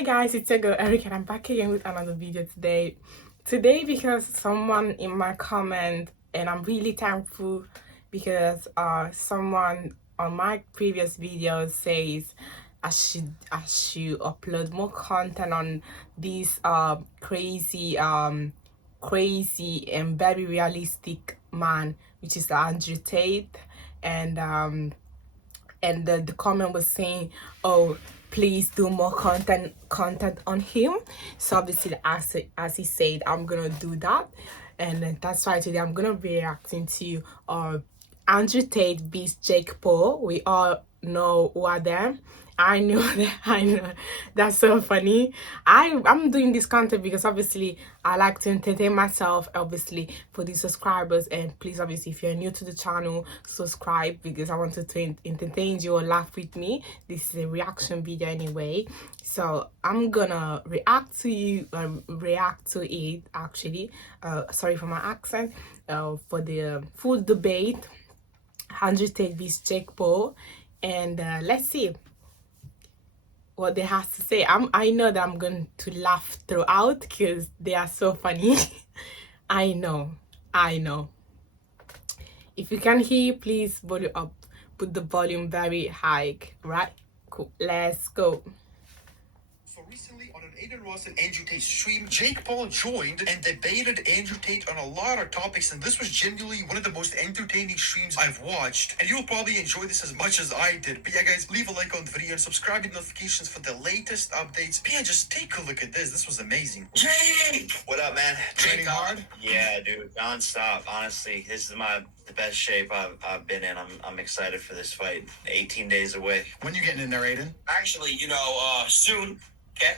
Hi guys, it's your girl Eric and I'm back again with another video today. Because someone in my comment, and I'm really thankful because someone on my previous video says I should upload more content on this crazy and very realistic man, which is Andrew Tate. And the comment was saying, oh, please do more content on him. So obviously, as he said, I'm gonna do that, and that's why today I'm gonna be reacting to Andrew Tate beats Jake Paul. We all know who are them. I know that. I know that's so funny. I'm doing this content because obviously I like to entertain myself, obviously for the subscribers, and please, obviously, if you're new to the channel, subscribe because I want to entertain you or laugh with me. This is a reaction video anyway, so I'm gonna react to it actually. Sorry for my accent. For the full debate, Andrew Tate beats Jake Paul, and let's see what they have to say. I know that I'm going to laugh throughout because they are so funny. I know. If you can hear, please volume up. Put the volume very high, right? Cool. Let's go. So recently on an Adin Ross and Andrew Tate stream, Jake Paul joined and debated Andrew Tate on a lot of topics, and this was genuinely one of the most entertaining streams I've watched, and you'll probably enjoy this as much as I did. But yeah, guys, leave a like on the video and subscribe with notifications for the latest updates. But yeah, just take a look at this. This was amazing. Jake! What up, man? Training hard? Yeah, dude, non-stop. Honestly, this is the best shape I've been in. I'm excited for this fight. 18 days away. When you getting in there, Adin? Actually, soon. Okay.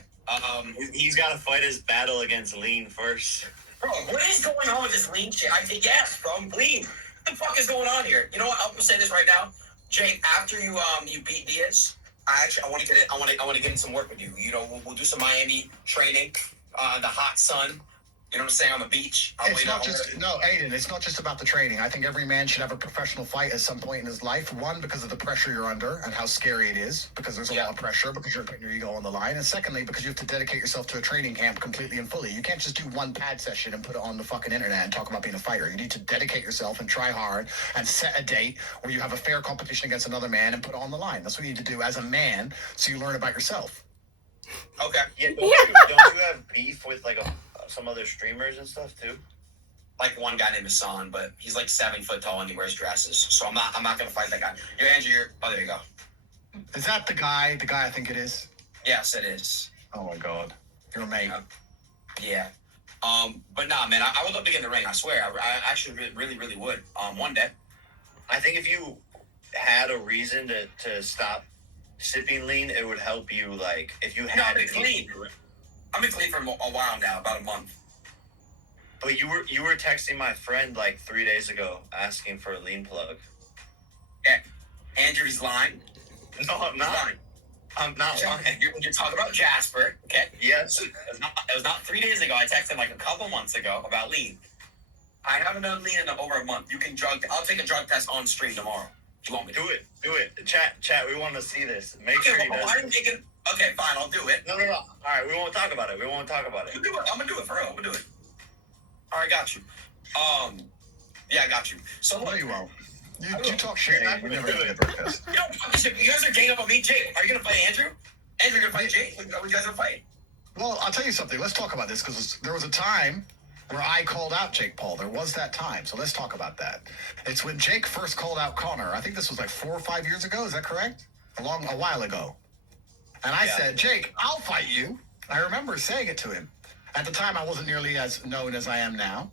He's got to fight his battle against lean first. Bro, what is going on with this lean shit? I think yes, bro. I'm lean. What the fuck is going on here? You know what? I'm gonna say this right now, Jake. After you beat Diaz, I want to get it. I want to get in some work with you. You know, we'll do some Miami training, the hot sun. You know what I'm saying, on the beach. Adin, it's not just about the training. I think every man should have a professional fight at some point in his life. One, because of the pressure you're under and how scary it is, because there's a lot of pressure, because you're putting your ego on the line. And secondly, because you have to dedicate yourself to a training camp completely and fully. You can't just do one pad session and put it on the fucking internet and talk about being a fighter. You need to dedicate yourself and try hard and set a date where you have a fair competition against another man and put it on the line. That's what you need to do as a man, so you learn about yourself. Okay. Yeah, don't you have beef with some other streamers and stuff too? Like one guy named Hassan, but he's like 7 foot tall and he wears dresses. So I'm not gonna fight that guy. Oh, there you go. Is that the guy I think it is? Yes, it is. Oh my god. You're a mate. Yeah. But nah, man, I would love to get in the ring. I swear. I actually really would. One day. I think if you had a reason to stop sipping lean, it would help you. Like if you had I've been clean. I've been clean for a while now, about a month. But you were texting my friend like 3 days ago asking for a lean plug. Yeah. Andrew's lying. No, I'm not. I'm not lying. You're talking about Jasper, okay? Yes. It was not 3 days ago. I texted him like a couple months ago about lean. I haven't done lean in over a month. I'll take a drug test on stream tomorrow. You want me to? Do it. Chat, we want to see this. Make sure he does. Okay, fine, I'll do it. No. All right, we won't talk about it. I'm gonna do it for real. I'm gonna do it. All right, got you. Yeah, I got you. So no, you won't. You talk shit. You never get a drug test. You guys are ganging up on me, Jake. Are you gonna fight Andrew? Andrew gonna fight Jake? Are you guys gonna fight? Well, I'll tell you something. Let's talk about this because there was a time where I called out Jake Paul. There was that time. So let's talk about that. It's when Jake first called out Connor. I think this was like 4 or 5 years ago. Is that correct? A while ago. And I said, Jake, I'll fight you. I remember saying it to him. At the time, I wasn't nearly as known as I am now.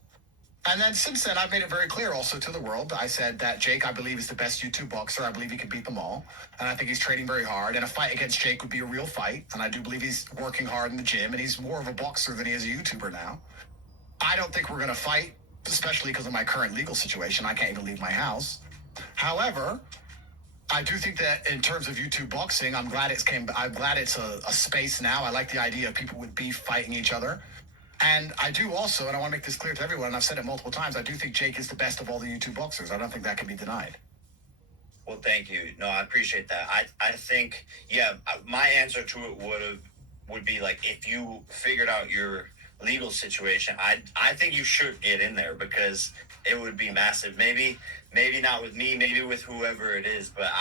And then since then, I've made it very clear also to the world. I said that Jake, I believe, is the best YouTube boxer. I believe he can beat them all. And I think he's training very hard. And a fight against Jake would be a real fight. And I do believe he's working hard in the gym. And he's more of a boxer than he is a YouTuber now. I don't think we're going to fight, especially because of my current legal situation. I can't even leave my house. However, I do think that in terms of YouTube boxing, I'm glad it's a space now. I like the idea of people with beef fighting each other. And I do also, and I want to make this clear to everyone, and I've said it multiple times, I do think Jake is the best of all the YouTube boxers. I don't think that can be denied. Well, thank you. No, I appreciate that. I think, my answer to it would have would be like, if you figured out your legal situation, I think you should get in there because it would be massive. Maybe not with me, maybe with whoever it is, but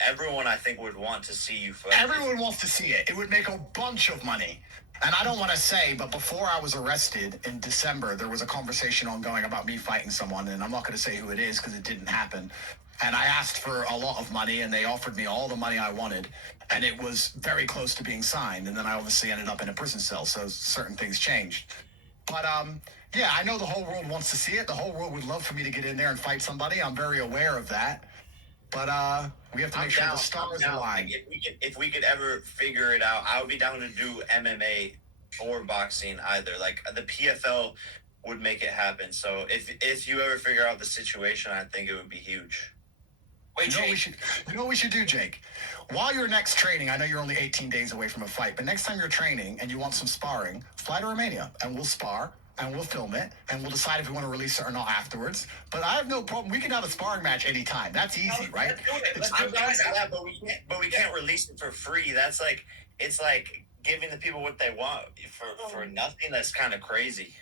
everyone I think would want to see you fight. Everyone wants to see it. It would make a bunch of money. And I don't want to say, but before I was arrested in December, there was a conversation ongoing about me fighting someone, and I'm not going to say who it is because it didn't happen. And I asked for a lot of money, and they offered me all the money I wanted, and it was very close to being signed. And then I obviously ended up in a prison cell, so certain things changed. But yeah, I know the whole world wants to see it. The whole world would love for me to get in there and fight somebody. I'm very aware of that. But we have to make sure the stars align. Like, if we could ever figure it out, I would be down to do MMA or boxing either. Like the PFL would make it happen. So if you ever figure out the situation, I think it would be huge. Wait, you know what we should do, Jake? While you're next training, I know you're only 18 days away from a fight, but next time you're training and you want some sparring, fly to Romania and we'll spar and we'll film it and we'll decide if we want to release it or not afterwards. But I have no problem. We can have a sparring match anytime. That's easy, right? I'm down for that, but we can't release it for free. That's like, it's like giving the people what they want for nothing. That's kind of crazy.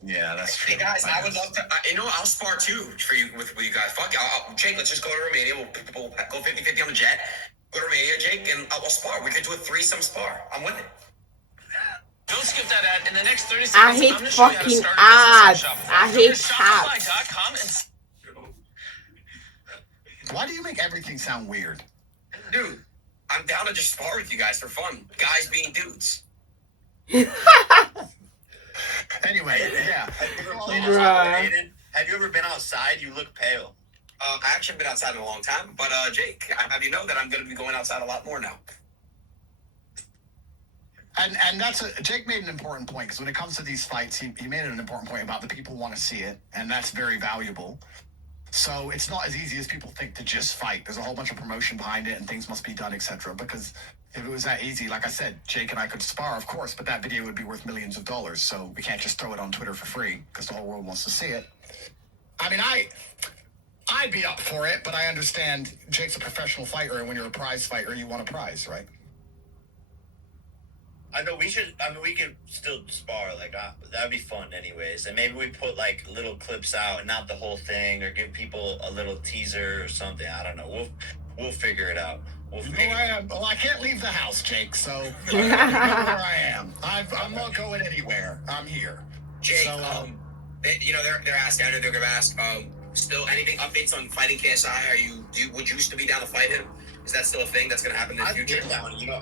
Yeah, that's true. Hey guys, I would love to. I'll spar too for you with you guys. Fuck, Jake, let's just go to Romania. We'll go 50-50 on the jet. Go to Romania, Jake, and I'll spar. We could do a threesome spar. I'm with it. Don't skip that ad. In the next 30 seconds, I hate I'm going to show you how to fucking start a ads. business on Shopify. I Go to hate ads. Shopify.com and Why do you make everything sound weird? Dude, I'm down to just spar with you guys for fun. Guys being dudes. Anyway, yeah. Have you ever been outside? You look pale. I actually haven't been outside in a long time, but Jake, I have you know that I'm going to be going outside a lot more now. And Jake made an important point, because when it comes to these fights, he made an important point about the people want to see it, and that's very valuable. So it's not as easy as people think to just fight. There's a whole bunch of promotion behind it, and things must be done, etc. Because if it was that easy, like I said, Jake and I could spar, of course, but that video would be worth millions of dollars. So we can't just throw it on Twitter for free, because the whole world wants to see it. I mean, I'd be up for it, but I understand Jake's a professional fighter, and when you're a prize fighter, you want a prize, right? I know we could still spar, like, that'd be fun anyways. And maybe we put, like, little clips out and not the whole thing, or give people a little teaser or something. I don't know. We'll figure it out. You know where I am? Well, I can't leave the house, Jake, so you know where I am. I'm not going anywhere. I'm here. Jake, so, they're asking, I know they're going to ask, still anything updates on fighting KSI? Would you still be down to fight him? Is that still a thing that's going to happen in the future?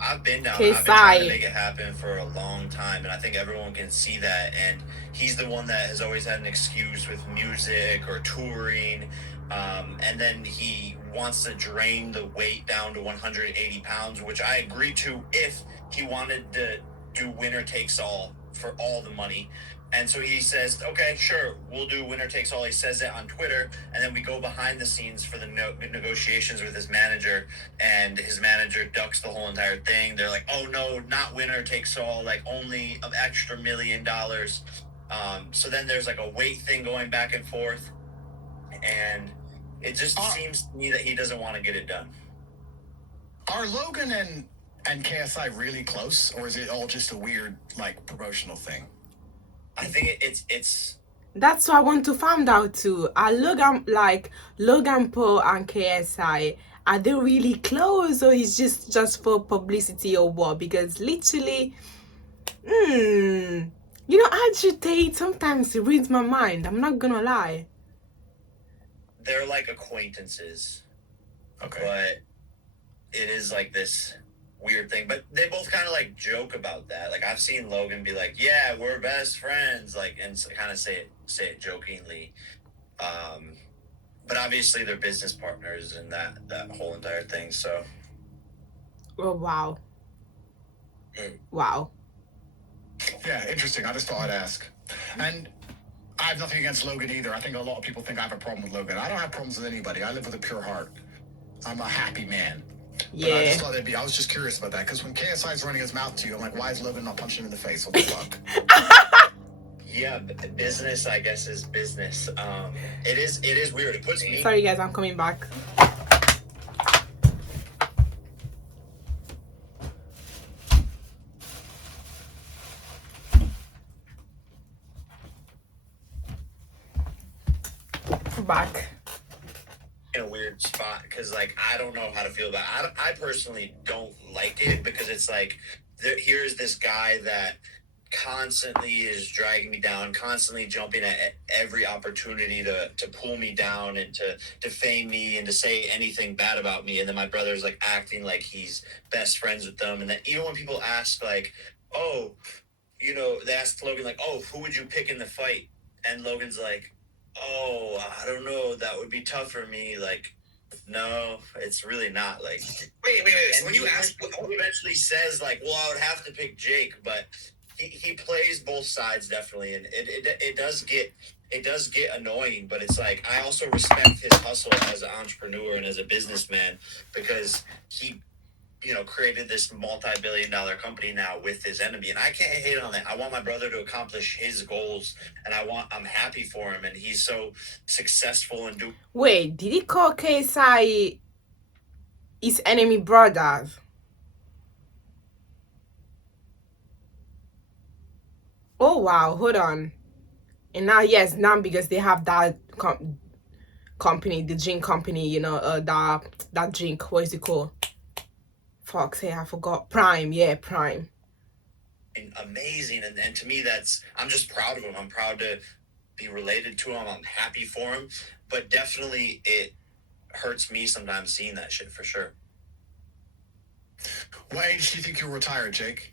I've been down. KSI. I've been trying to make it happen for a long time, and I think everyone can see that. And he's the one that has always had an excuse with music or touring, and then he wants to drain the weight down to 180 pounds, which I agree to if he wanted to do winner takes all for all the money. And so he says, okay, sure, we'll do winner takes all. He says it on Twitter, and then we go behind the scenes for the negotiations with his manager, and his manager ducks the whole entire thing. They're like, oh, no, not winner takes all, like only an extra $1 million. So then there's like a weight thing going back and forth, and it just seems to me that he doesn't want to get it done. Are Logan and KSI really close, or is it all just a weird, like, promotional thing? I think it's. That's what I want to find out too. Are Logan Paul and KSI, are they really close, or is just for publicity or what? Because literally, Andrew Tate sometimes reads my mind. I'm not gonna lie. They're like acquaintances. Okay. But it is like this weird thing, but they both kind of like joke about that. Like I've seen Logan be like, yeah, we're best friends, like, and kind of say it jokingly, but obviously they're business partners and that whole entire thing. So Oh wow. Wow. Yeah, interesting. I just thought I'd ask. And I have nothing against Logan either. I think a lot of people think I have a problem with Logan. I don't have problems with anybody. I live with a pure heart. I'm a happy man. But I just thought I was just curious about that, because when KSI is running his mouth to you, I'm like, why is Logan not punching him in the face? What the fuck? yeah, business, I guess, is business. It is weird. It puts me. Sorry guys, I'm coming back. back. in a weird spot because like I don't know how to feel about it. I personally don't like it because it's like here's this guy that constantly is dragging me down, constantly jumping at every opportunity to pull me down and to defame me and to say anything bad about me. And then my brother's like acting like he's best friends with them. And then even when people ask like, oh, you know, they asked Logan like, oh, who would you pick in the fight? And Logan's like, oh, I don't know. That would be tough for me. Like, no, it's really not. Like, Wait. So and when you ask, he eventually says like, well, I would have to pick Jake, but he plays both sides definitely, and it does get annoying. But it's like I also respect his hustle as an entrepreneur and as a businessman because he created this multi-billion-dollar company now with his enemy, and I can't hate on that. I want my brother to accomplish his goals, and I'm happy for him, and he's so successful and do. Wait, did he call KSI his enemy brother? Oh wow, hold on. And now yes, now because they have that company, the drink company, you know, that drink, what is it called? Fuck, say I forgot. Prime, yeah, Prime. Amazing, and to me I'm just proud of him. I'm proud to be related to him. I'm happy for him, but definitely it hurts me sometimes seeing that shit for sure. What age do you think you'll retire, Jake?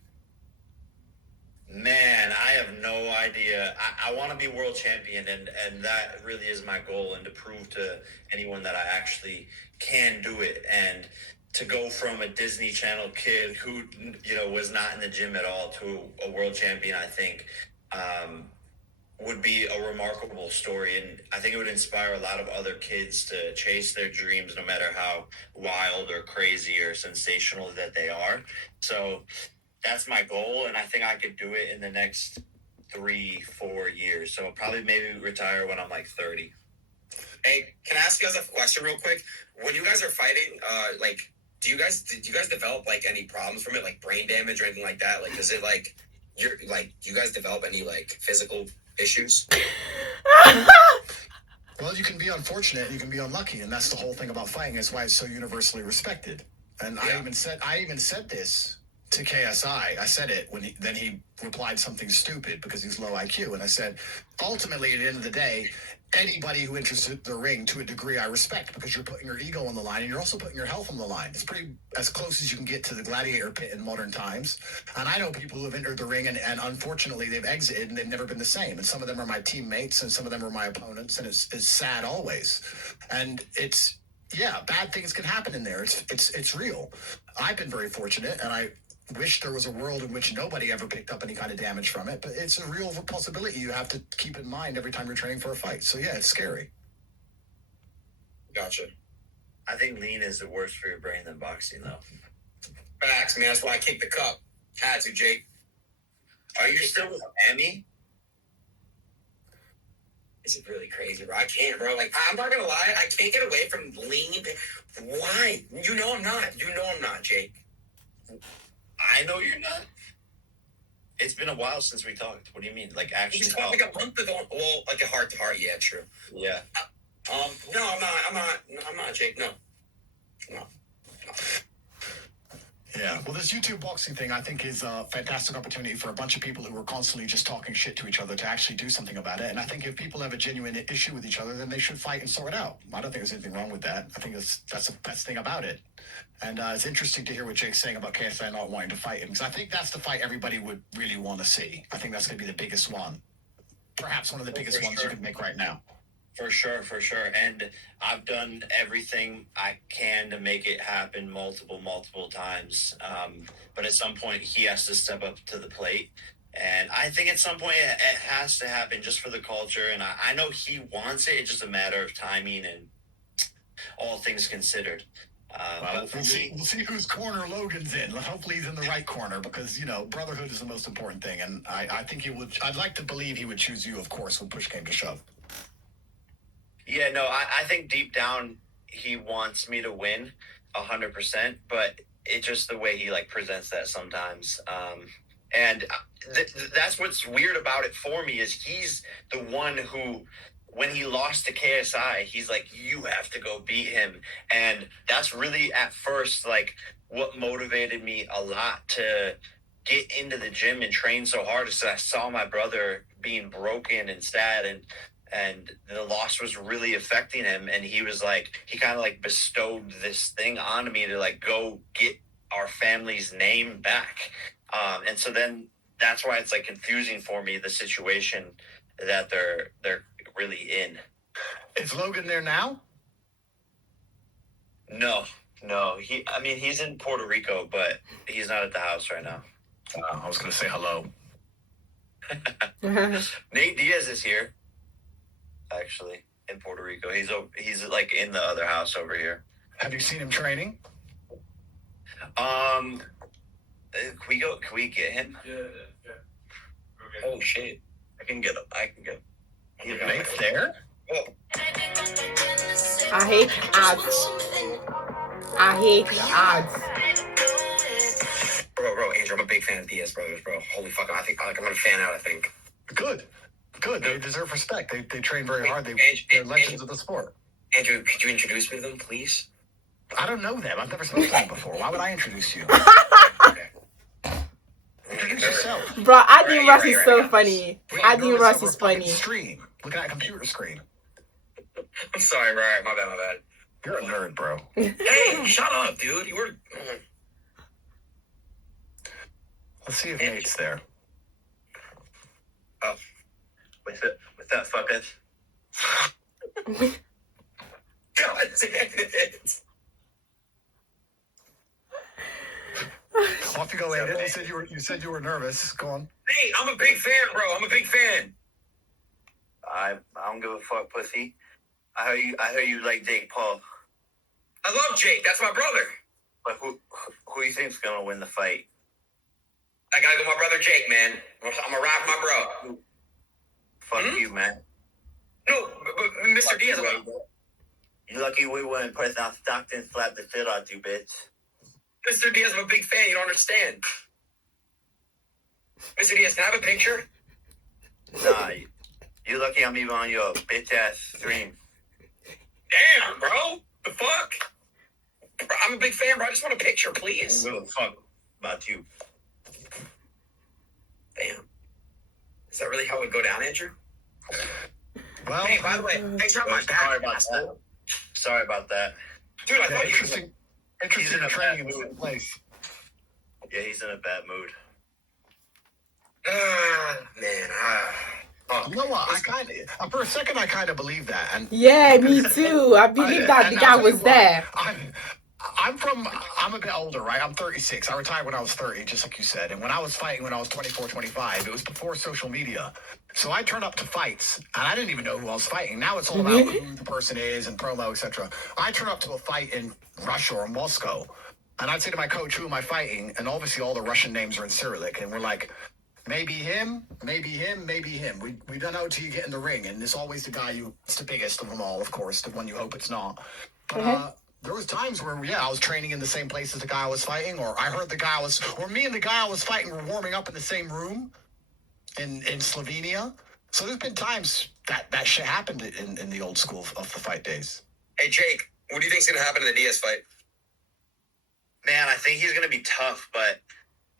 Man, I have no idea. I want to be world champion, and that really is my goal, and to prove to anyone that I actually can do it. And to go from a Disney Channel kid who, was not in the gym at all to a world champion, I think, would be a remarkable story. And I think it would inspire a lot of other kids to chase their dreams, no matter how wild or crazy or sensational that they are. So that's my goal, and I think I could do it in the next 3-4 years. So probably maybe retire when I'm like 30. Hey, can I ask you guys a question real quick? When you guys are fighting, did you guys develop like any problems from it, like brain damage or anything like that? Like, is it like do you guys develop any like physical issues? Well, you can be unfortunate, you can be unlucky, and that's the whole thing about fighting. Is why it's so universally respected. And yeah. I even said this to KSI. I said it when he replied something stupid because he's low IQ, and I said, ultimately, at the end of the day, anybody who enters the ring to a degree I respect, because you're putting your ego on the line and you're also putting your health on the line. It's pretty as close as you can get to the gladiator pit in modern times. And I know people who have entered the ring and unfortunately they've exited and they've never been the same. And some of them are my teammates and some of them are my opponents, and it's sad always. And it's, yeah, bad things can happen in there. It's real. I've been very fortunate, and I wish there was a world in which nobody ever picked up any kind of damage from it, but it's a real possibility you have to keep in mind every time you're training for a fight. So yeah, it's scary. Gotcha. I think lean is worse for your brain than boxing, though. Facts, man. That's why I kicked the cup. Had to, Jake. Are you still with Emmy? This is really crazy, bro. I can't, bro. Like, I'm not gonna lie, I can't get away from lean. Why? You know I'm not, Jake. I know you're not. It's been a while since we talked. What do you mean? Like, actually? You talked like a month ago. Well, like a heart to heart. Yeah, true. Yeah. No, I'm not, Jake. No. Yeah, well, this YouTube boxing thing, I think, is a fantastic opportunity for a bunch of people who are constantly just talking shit to each other to actually do something about it. And I think if people have a genuine issue with each other, then they should fight and sort it out. I don't think there's anything wrong with that. I think that's the best thing about it. And it's interesting to hear what Jake's saying about KSI not wanting to fight him, because I think that's the fight everybody would really want to see. I think that's going to be the biggest one. Perhaps one of the biggest ones you can make right now. For sure. And I've done everything I can to make it happen multiple times. But at some point, he has to step up to the plate. And I think at some point, it has to happen just for the culture. And I know he wants it. It's just a matter of timing and all things considered. We'll see whose corner Logan's in. Hopefully he's in the right corner, because, brotherhood is the most important thing. And I think I'd like to believe he would choose you, of course, when push came to shove. Yeah, no, I think deep down he wants me to win 100%, but it's just the way he presents that sometimes. And that's what's weird about it for me, is he's the one who when he lost to KSI, he's like, you have to go beat him. And that's really at first like what motivated me a lot to get into the gym and train so hard is that I saw my brother being broken and sad and the loss was really affecting him. And he was like, he kind of like bestowed this thing on me to like go get our family's name back. And so then that's why it's like confusing for me, the situation that they're really in. Is Logan there now? No, he's in Puerto Rico, but he's not at the house right now. I was going to say hello. Nate Diaz is here, actually, in Puerto Rico. He's like in the other house over here. Have you seen him training? Can we get him? Yeah. Oh shit! I can get him. Nate's there? Oh, I hate ads. I hate ads. Bro, Andrew, I'm a big fan of Diaz brothers, bro. Holy fuck, I'm gonna fan out. I think. Good. They deserve respect. They train very hard. They're legends of the sport. Andrew, could you introduce me to them, please? I don't know them. I've never spoken to them before. Why would I introduce you? Introduce yourself. Bro, Adin Right, Ross right, is right. so funny. Adin Notice Ross over is a fucking funny. Screen. Look at that computer screen. I'm sorry, right? My bad. You're a nerd, bro. Hey, shut up, dude. You were. Let's see if Nate's there. oh, with that fucker. God damn it. Off you go, Aiden. You said you were nervous. Go on. Hey, I'm a big fan, bro. I'm a big fan. I don't give a fuck, pussy. I heard you like Jake Paul. I love Jake. That's my brother. But who you think's gonna win the fight? I gotta go, my brother Jake, man. I'm gonna rock my bro. Fuck you, man. No, but Mr. Diaz. You lucky we weren't pressed on Stockton slapped the shit out you, bitch. Mr. Diaz, I'm a big fan. You don't understand. Mr. Diaz, can I have a picture? Nah, you lucky I'm even on your bitch ass stream. Damn, bro. The fuck? Bro, I'm a big fan, bro. I just want a picture, I please. don't give a fuck about you. Damn. Is that really how it would go down, Andrew? Well, Hey, by the way, thanks for my Sorry back. about that. Sorry about that. Dude, I yeah, thought you interesting He's in a training in bad the same mood. place. Yeah, he's in a bad mood. Man. You know what? For a second, I kind of believe that. And Yeah, me too. I believe that the guy was there. I'm a bit older, right? I'm 36. I retired when I was 30, just like you said. And when I was fighting when I was 24, 25, it was before social media. So I turned up to fights, and I didn't even know who I was fighting. Now it's all about who the person is and promo, etc. I turn up to a fight in Russia or Moscow, and I'd say to my coach, who am I fighting? And obviously all the Russian names are in Cyrillic, and we're like, maybe him, maybe him, maybe him. We don't know till you get in the ring, and it's always the guy it's the biggest of them all, of course, the one you hope it's not. But there was times where, I was training in the same place as the guy I was fighting, or I heard or me and the guy I was fighting were warming up in the same room in Slovenia. So there's been times that shit happened in the old school of the fight days. Hey, Jake, what do you think's going to happen in the Diaz fight? Man, I think he's going to be tough, but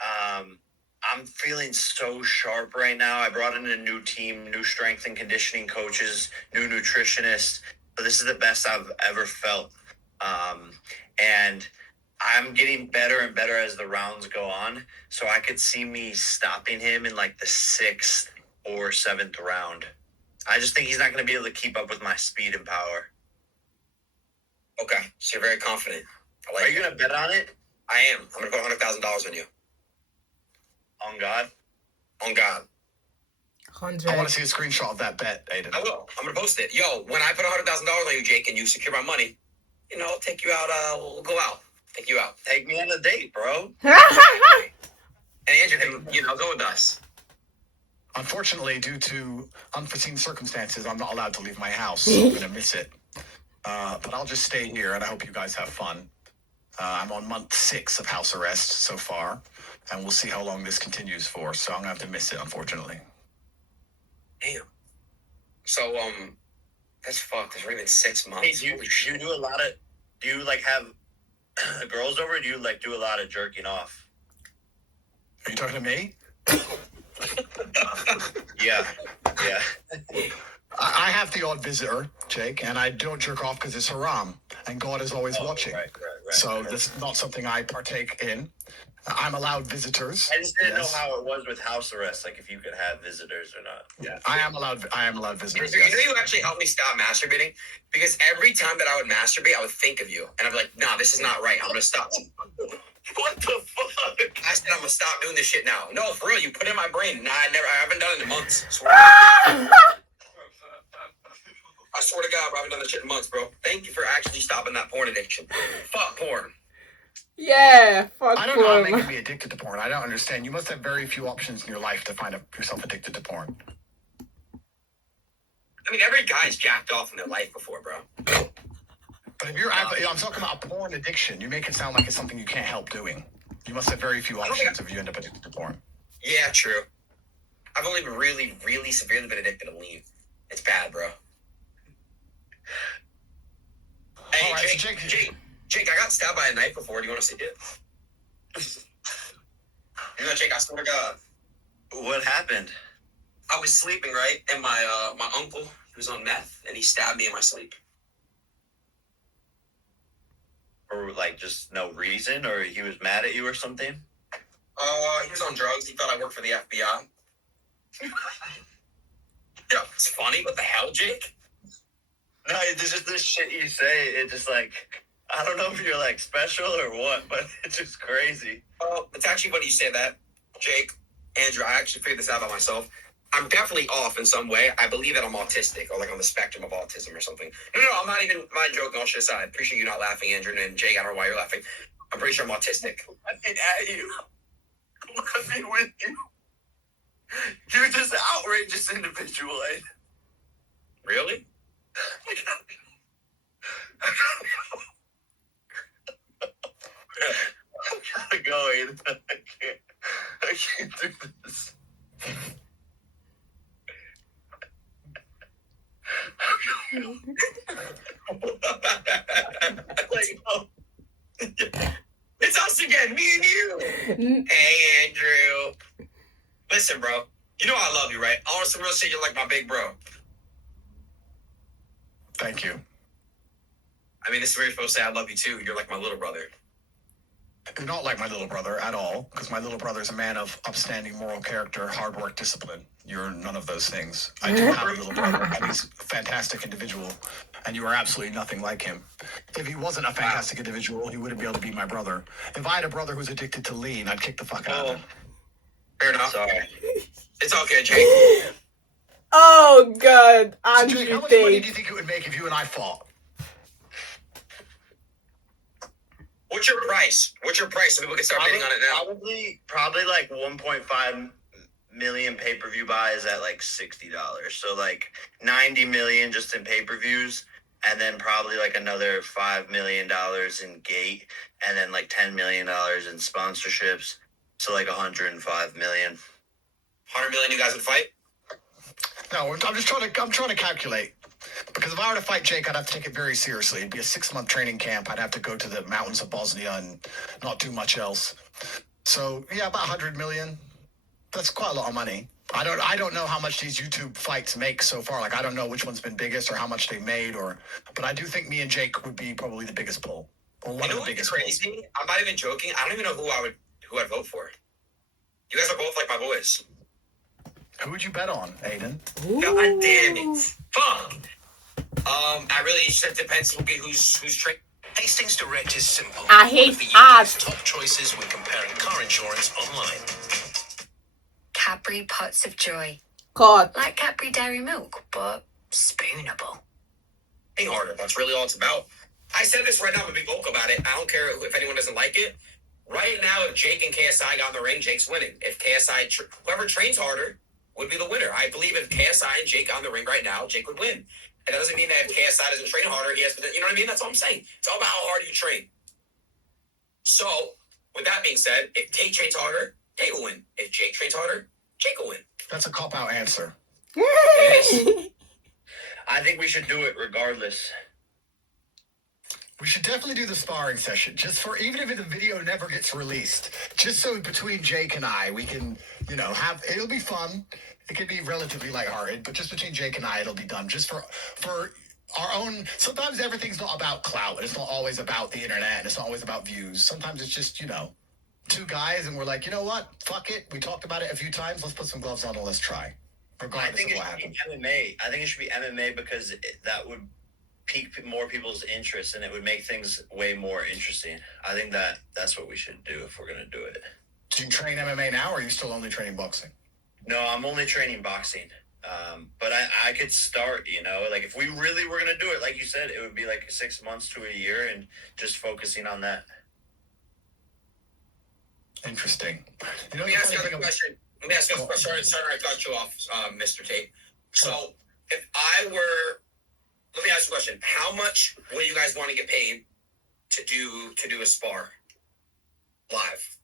I'm feeling so sharp right now. I brought in a new team, new strength and conditioning coaches, new nutritionists. So this is the best I've ever felt. And I'm getting better and better as the rounds go on. So I could see me stopping him in like the 6th or 7th round. I just think he's not going to be able to keep up with my speed and power. Okay, so you're very confident. I like Are you going to bet on it? I am. I'm going to put $100,000 on you. On God? On God. I want 100. to see a screenshot of that bet, Aiden. I will. I'm going to post it. Yo, when I put $100,000 on you, Jake, and you secure my money, I'll take you out. We'll go out. Take you out. Take me on a date, bro. And Andrew can, go with us. Unfortunately, due to unforeseen circumstances, I'm not allowed to leave my house, so I'm going to miss it. But I'll just stay here, and I hope you guys have fun. I'm on month 6 of house arrest so far, and we'll see how long this continues for, so I'm going to have to miss it, unfortunately. Damn. So, That's fucked. It's already been 6 months. Hey, do you do a lot of? Do you like have girls over? Or do you like do a lot of jerking off? Are you talking to me? Yeah. I have the odd visitor, Jake, and I don't jerk off because it's haram, and God is always watching. Right. So this is not something I partake in. I'm allowed visitors. I just didn't know how it was with house arrest, like if you could have visitors or not. Yeah, I am allowed visitors. You know, Yes. you actually helped me stop masturbating because every time that I would masturbate, I would think of you, and I'd be like, "Nah, this is not right. I'm gonna stop." What the fuck? I said I'm gonna stop doing this shit now. No, for real, you put it in my brain. Nah, I haven't done it in months. I swear to God, bro, I haven't done this shit in months, bro. Thank you for actually stopping that porn addiction. Fuck porn. Yeah, fuck I don't know how they porn. can be addicted to porn. I don't understand. You must have very few options in your life to find yourself addicted to porn. I mean, every guy's jacked off in their life before, bro. But if I'm talking about a porn addiction. You make it sound like it's something you can't help doing. You must have very few options if you end up addicted to porn. Yeah, true. I've only really, really severely been addicted to lean. It's bad, bro. Hey, All right, so Jake, I got stabbed by a knife before. Do you want to see it? You know, Jake, I swear to God. What happened? I was sleeping, right? And my uncle, he was on meth, and he stabbed me in my sleep. Or like just no reason, or he was mad at you or something? He was on drugs. He thought I worked for the FBI. Yeah, it's funny. What the hell, Jake? No, it's just this shit you say. It just like, I don't know if you're like special or what, but it's just crazy. Oh, it's actually funny you say that, Jake. Andrew, I actually figured this out by myself. I'm definitely off in some way. I believe that I'm autistic or like on the spectrum of autism or something. No, I'm not joking. All shit aside. I appreciate you not laughing, Andrew, and Jake. I don't know why you're laughing. I'm pretty sure I'm autistic. Laughing at you. Laughing with you. You're just an outrageous individual. Really? I'm gotta go, Aiden. I can't do this. It's us again, me and you. Hey, Andrew. Listen, bro. You know I love you, right? I want some real shit. You're like my big bro. Thank you. I mean, this is where you're supposed to say I love you too. You're like my little brother. You're not like my little brother at all, because my little brother is a man of upstanding moral character, hard work, discipline. You're none of those things. I do have a little brother, and he's a fantastic individual, and you are absolutely nothing like him. If he wasn't a fantastic individual, he wouldn't be able to be my brother. If I had a brother who's addicted to lean, I'd kick the fuck out of him. Fair enough. Sorry. It's okay, Jake. Oh God, So Andrew Jake, how much money do Tate. you think it would make if you and I fought? What's your price? So people can start bidding on it now. Probably like 1.5 million pay-per-view buys at like $60. So like 90 million just in pay-per-views, and then probably like another $5 million in gate, and then like $10 million in sponsorships. So like 105 million. 100 million you guys would fight? No, I'm trying to calculate. Because if I were to fight Jake, I'd have to take it very seriously. It'd be a 6-month training camp. I'd have to go to the mountains of Bosnia and not do much else. So yeah, about 100 million. That's quite a lot of money. I don't know how much these YouTube fights make so far. Like I don't know which one's been biggest or how much they made, but I do think me and Jake would be probably the biggest pull. Or one You know of the what's biggest crazy? pulls. I'm not even joking. I don't even know who I'd vote for. You guys are both like my boys. Who would you bet on, Aiden? God damn it. Fuck. I really just it depends who's trained. Hastings Direct is simple. I One hate of the UK's ads. top choices when comparing car insurance online. Cadbury Pots of Joy. God. Like Cadbury Dairy Milk, but spoonable. Think harder. That's really all it's about. I said this right now, but be vocal about it. I don't care if anyone doesn't like it. Right now, if Jake and KSI got in the ring, Jake's winning. If KSI, whoever trains harder would be the winner. I believe if KSI and Jake on the ring right now, Jake would win. And that doesn't mean that if KSI doesn't train harder, he has to, you know what I mean? That's all I'm saying. It's all about how hard you train. So, with that being said, if Tate trains harder, Tate will win. If Jake trains harder, Jake will win. That's a cop-out answer. I think we should do it regardless. We should definitely do the sparring session, just for, even if the video never gets released, just so between Jake and I, we can, it'll be fun. It can be relatively lighthearted, but just between Jake and I, it'll be done just for our own. Sometimes everything's not about clout, and it's not always about the internet, and it's not always about views. Sometimes it's just, two guys, and we're like, you know what? Fuck it. We talked about it a few times. Let's put some gloves on and let's try, I regardless think of it what should happens. be MMA. I think it should be MMA because that would pique more people's interest and it would make things way more interesting. I think that's what we should do if we're gonna do it. Do you train MMA now, or are you still only training boxing? No, I'm only training boxing. But I could start, like if we really were gonna do it, like you said, it would be like 6 months to a year and just focusing on that. Interesting. Let me ask you a question. Sorry I cut you off, Mr. Tate. So, if I were, let me ask you a question. How much would you guys want to get paid to do a spar live?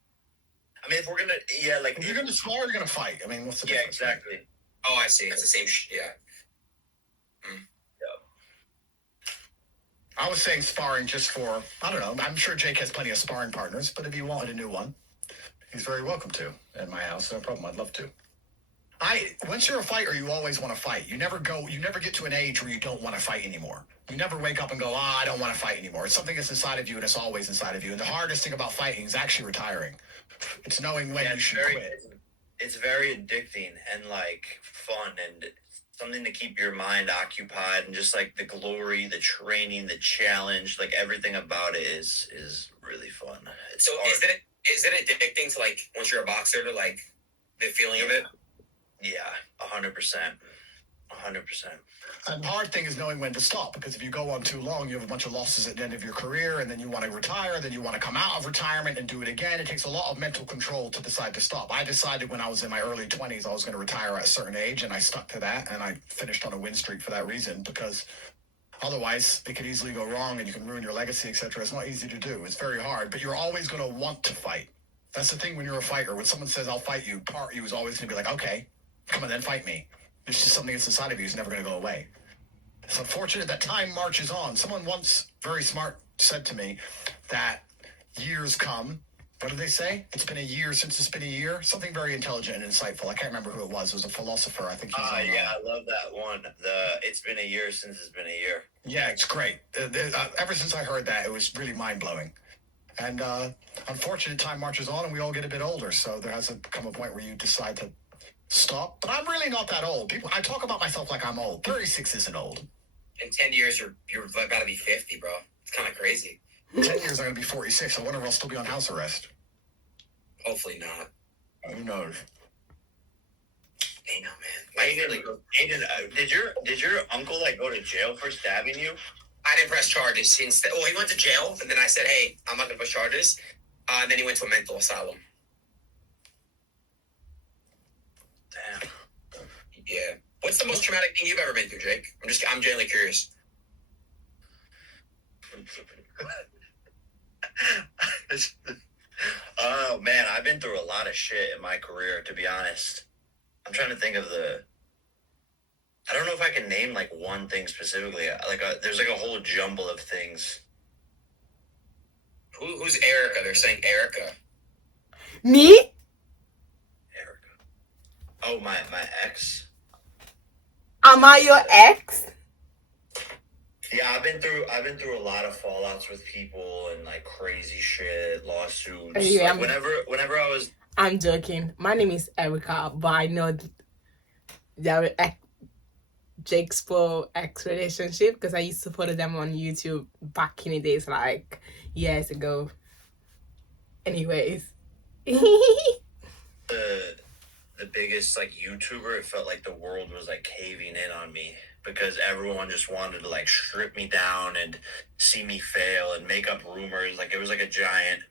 I mean, if we're gonna, if you're gonna spar, you're gonna fight. I mean, what's the difference? Exactly. Right? Oh, I see. It's the same. Yeah. I was saying sparring just for, I don't know. I'm sure Jake has plenty of sparring partners, but if he wanted a new one, he's very welcome to at my house. No problem. I'd love to. Once you're a fighter, you always want to fight. You never get to an age where you don't want to fight anymore. You never wake up and go, I don't want to fight anymore. It's something that's inside of you, and it's always inside of you. And the hardest thing about fighting is actually retiring. It's knowing when you should quit. It's very addicting and like fun and something to keep your mind occupied, and just like the glory, the training, the challenge, like everything about it is really fun. So is it addicting to, like, once you're a boxer, to like the feeling of it? Yeah, 100%. 100%. And the hard thing is knowing when to stop, because if you go on too long, you have a bunch of losses at the end of your career, and then you want to retire, then you want to come out of retirement and do it again. It takes a lot of mental control to decide to stop. I decided when I was in my early 20s I was going to retire at a certain age, and I stuck to that, and I finished on a win streak for that reason, because otherwise it could easily go wrong and you can ruin your legacy, etc. It's not easy to do. It's very hard, but you're always going to want to fight. That's the thing when you're a fighter. When someone says, I'll fight you, part of you is always going to be like, okay, come on then, fight me. It's just something that's inside of you. It's never going to go away. It's unfortunate that time marches on. Someone once, very smart, said to me that years come. What did they say? It's been a year since it's been a year. Something very intelligent and insightful. I can't remember who it was. It was a philosopher. I think he's yeah, I love that one. It's been a year since it's been a year. Yeah, it's great. Ever since I heard that, it was really mind-blowing. And unfortunately, time marches on and we all get a bit older. So there has to come a point where you decide to stop. But I'm really not that old. I talk about myself like I'm old. 36 isn't old. In 10 years, you're about to be 50, bro. It's kind of crazy. 10 years, I'm going to be 46. I wonder if I'll still be on house arrest. Hopefully not. Who knows? I know, man. Aiden, did your uncle like go to jail for stabbing you? I didn't press charges since. Well, he went to jail, and then I said, "Hey, I'm not gonna press charges." And then he went to a mental asylum. Damn. Yeah. What's the most traumatic thing you've ever been through, Jake? I'm genuinely curious. Oh man, I've been through a lot of shit in my career, to be honest. I'm trying to think of I don't know if I can name like one thing specifically. There's like a whole jumble of things. Who's Erica? They're saying Erica. Me? Erica. Oh, my ex. Am I your ex? Yeah, I've been through a lot of fallouts with people and like crazy shit, lawsuits. Yeah, like, whenever I was. I'm joking. My name is Erica, but I know that Jake's ex relationship because I used to follow them on YouTube back in the days, like years ago. Anyways. The biggest like YouTuber, it felt like the world was like caving in on me because everyone just wanted to like strip me down and see me fail and make up rumors. Like it was like a giant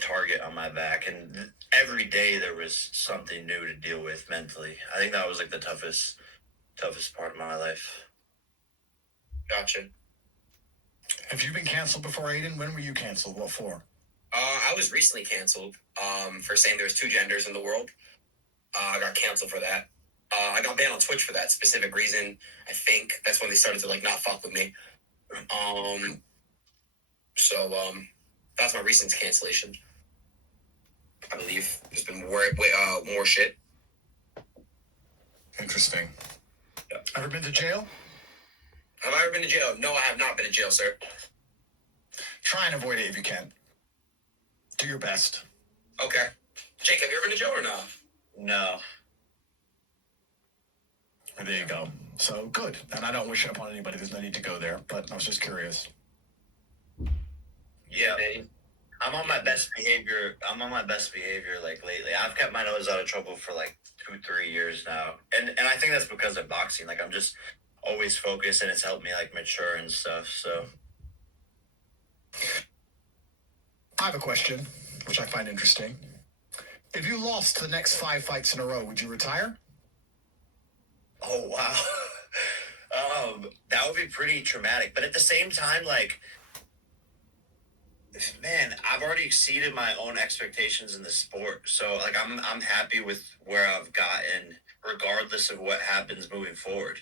target on my back, and every day there was something new to deal with mentally. I think that was like the toughest part of my life. Gotcha. Have you been canceled before, Aiden? When were you canceled? What for? I was recently canceled for saying there was two genders in the world. I got canceled for that. I got banned on Twitch for that specific reason. I think that's when they started to like not fuck with me. So that's my recent cancellation. I believe there's been more shit. Interesting. Yeah. Ever been to jail? Have I ever been to jail? No, I have not been to jail, sir. Try and avoid it if you can. Do your best. Okay. Jake, have you ever been to jail or no? No. There you go. So good. And I don't wish it upon anybody. There's no need to go there. But I was just curious. Yeah. I'm on my best behavior. Like lately. I've kept my nose out of trouble for like 2-3 years now, and I think that's because of boxing. Like I'm just always focused, and it's helped me like mature and stuff. So I have a question, which I find interesting. If you lost the next 5 fights in a row, would you retire? oh wow, that would be pretty traumatic. But at the same time, like, man, I've already exceeded my own expectations in the sport. So like I'm happy with where I've gotten, regardless of what happens moving forward.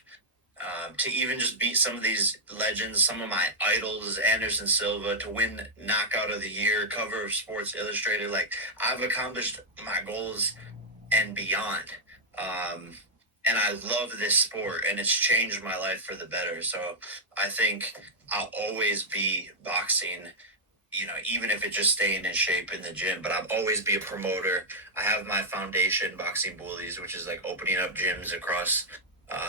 To even just beat some of these legends, some of my idols, Anderson Silva, to win Knockout of the Year, cover of Sports Illustrated, like I've accomplished my goals and beyond. And I love this sport, and it's changed my life for the better. So I think I'll always be boxing, you know, even if it's just staying in shape in the gym, but I'll always be a promoter. I have my foundation, Boxing Bullies, which is like opening up gyms across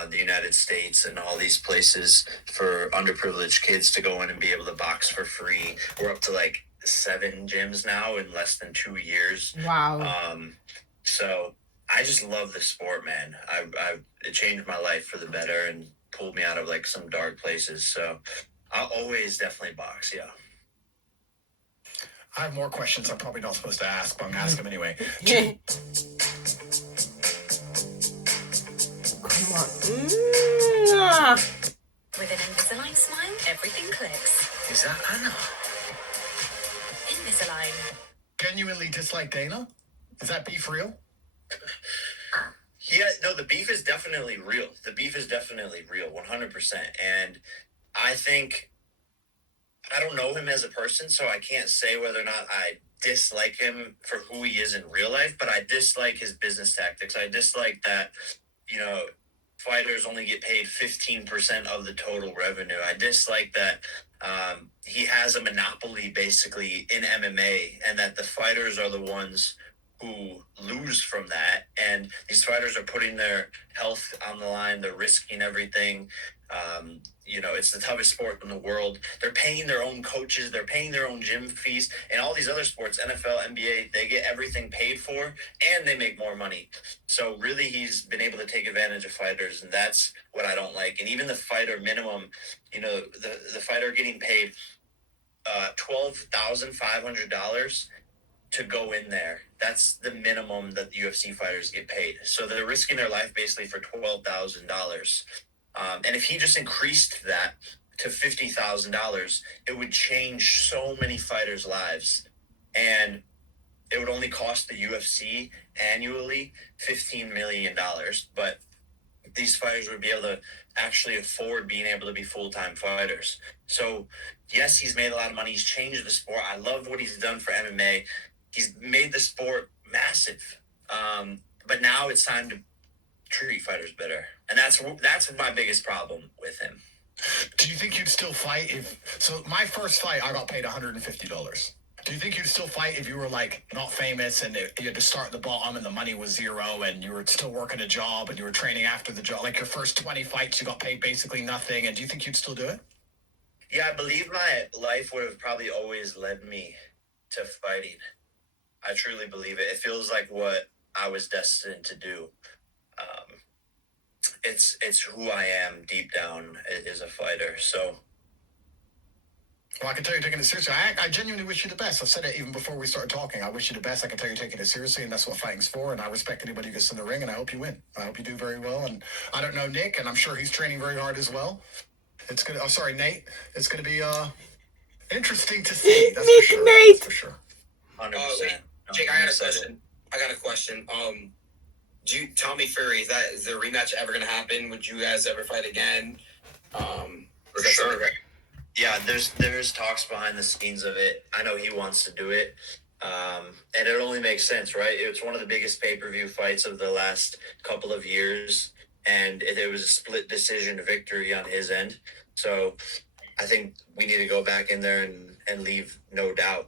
the United States and all these places for underprivileged kids to go in and be able to box for free. We're up to like 7 gyms now in less than 2 years. Wow. So I just love the sport, man. It changed my life for the better and pulled me out of like some dark places. So I'll always definitely box. Yeah. I have more questions I'm probably not supposed to ask, but I'm going to ask them anyway. Come on. With an Invisalign smile, everything clicks. Is that Anna? Invisalign. Genuinely dislike Dana? Is that beef real? Yeah, no, the beef is definitely real. 100%. And I think, I don't know him as a person, so I can't say whether or not I dislike him for who he is in real life, but I dislike his business tactics. I dislike that, you know, fighters only get paid 15% of the total revenue. I dislike that he has a monopoly basically in MMA, and that the fighters are the ones who lose from that. And these fighters are putting their health on the line. They're risking everything. You know, it's the toughest sport in the world. They're paying their own coaches. They're paying their own gym fees. And all these other sports, NFL, NBA, they get everything paid for and they make more money. So really, he's been able to take advantage of fighters, and that's what I don't like. And even the fighter minimum, you know, the fighter getting paid $12,500 to go in there. That's the minimum that the UFC fighters get paid. So they're risking their life basically for $12,000. And if he just increased that to $50,000, it would change so many fighters' lives. And it would only cost the UFC annually $15 million. But these fighters would be able to actually afford being able to be full-time fighters. So yes, he's made a lot of money. He's changed the sport. I love what he's done for MMA. He's made the sport massive. But now it's time to treat fighters better. And that's my biggest problem with him. Do you think you'd still fight if... So my first fight, I got paid $150. Do you think you'd still fight if you were, like, not famous and you had to start at the bottom and the money was zero and you were still working a job and you were training after the job? Like, your first 20 fights, you got paid basically nothing. And do you think you'd still do it? Yeah, I believe my life would have probably always led me to fighting. I truly believe it. It feels like what I was destined to do. It's who I am deep down as a fighter. So, well, I can tell you're taking it seriously. I genuinely wish you the best. I said it even before we started talking. I wish you the best. I can tell you're taking it seriously, and that's what fighting's for. And I respect anybody who gets in the ring, and I hope you win. I hope you do very well. And I don't know Nick, and I'm sure he's training very hard as well. It's gonna. Oh, sorry, Nate. It's gonna be interesting to see. That's Nick, for sure. Nate. That's for sure. 100%. Jake, I got a question. Tell me, Fury, is the rematch ever gonna happen? Would you guys ever fight again? For sure. Yeah, there's talks behind the scenes of it. I know he wants to do it. And it only makes sense, right? It's one of the biggest pay-per-view fights of the last couple of years, and there was a split decision victory on his end. So I think we need to go back in there and leave no doubt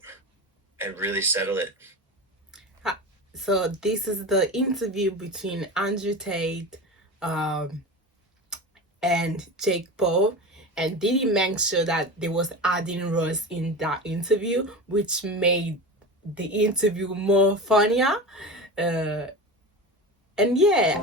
and really settle it. So this is the interview between Andrew Tate and Jake Paul, and did he make sure that there was Adin Ross in that interview, which made the interview more funnier. And yeah,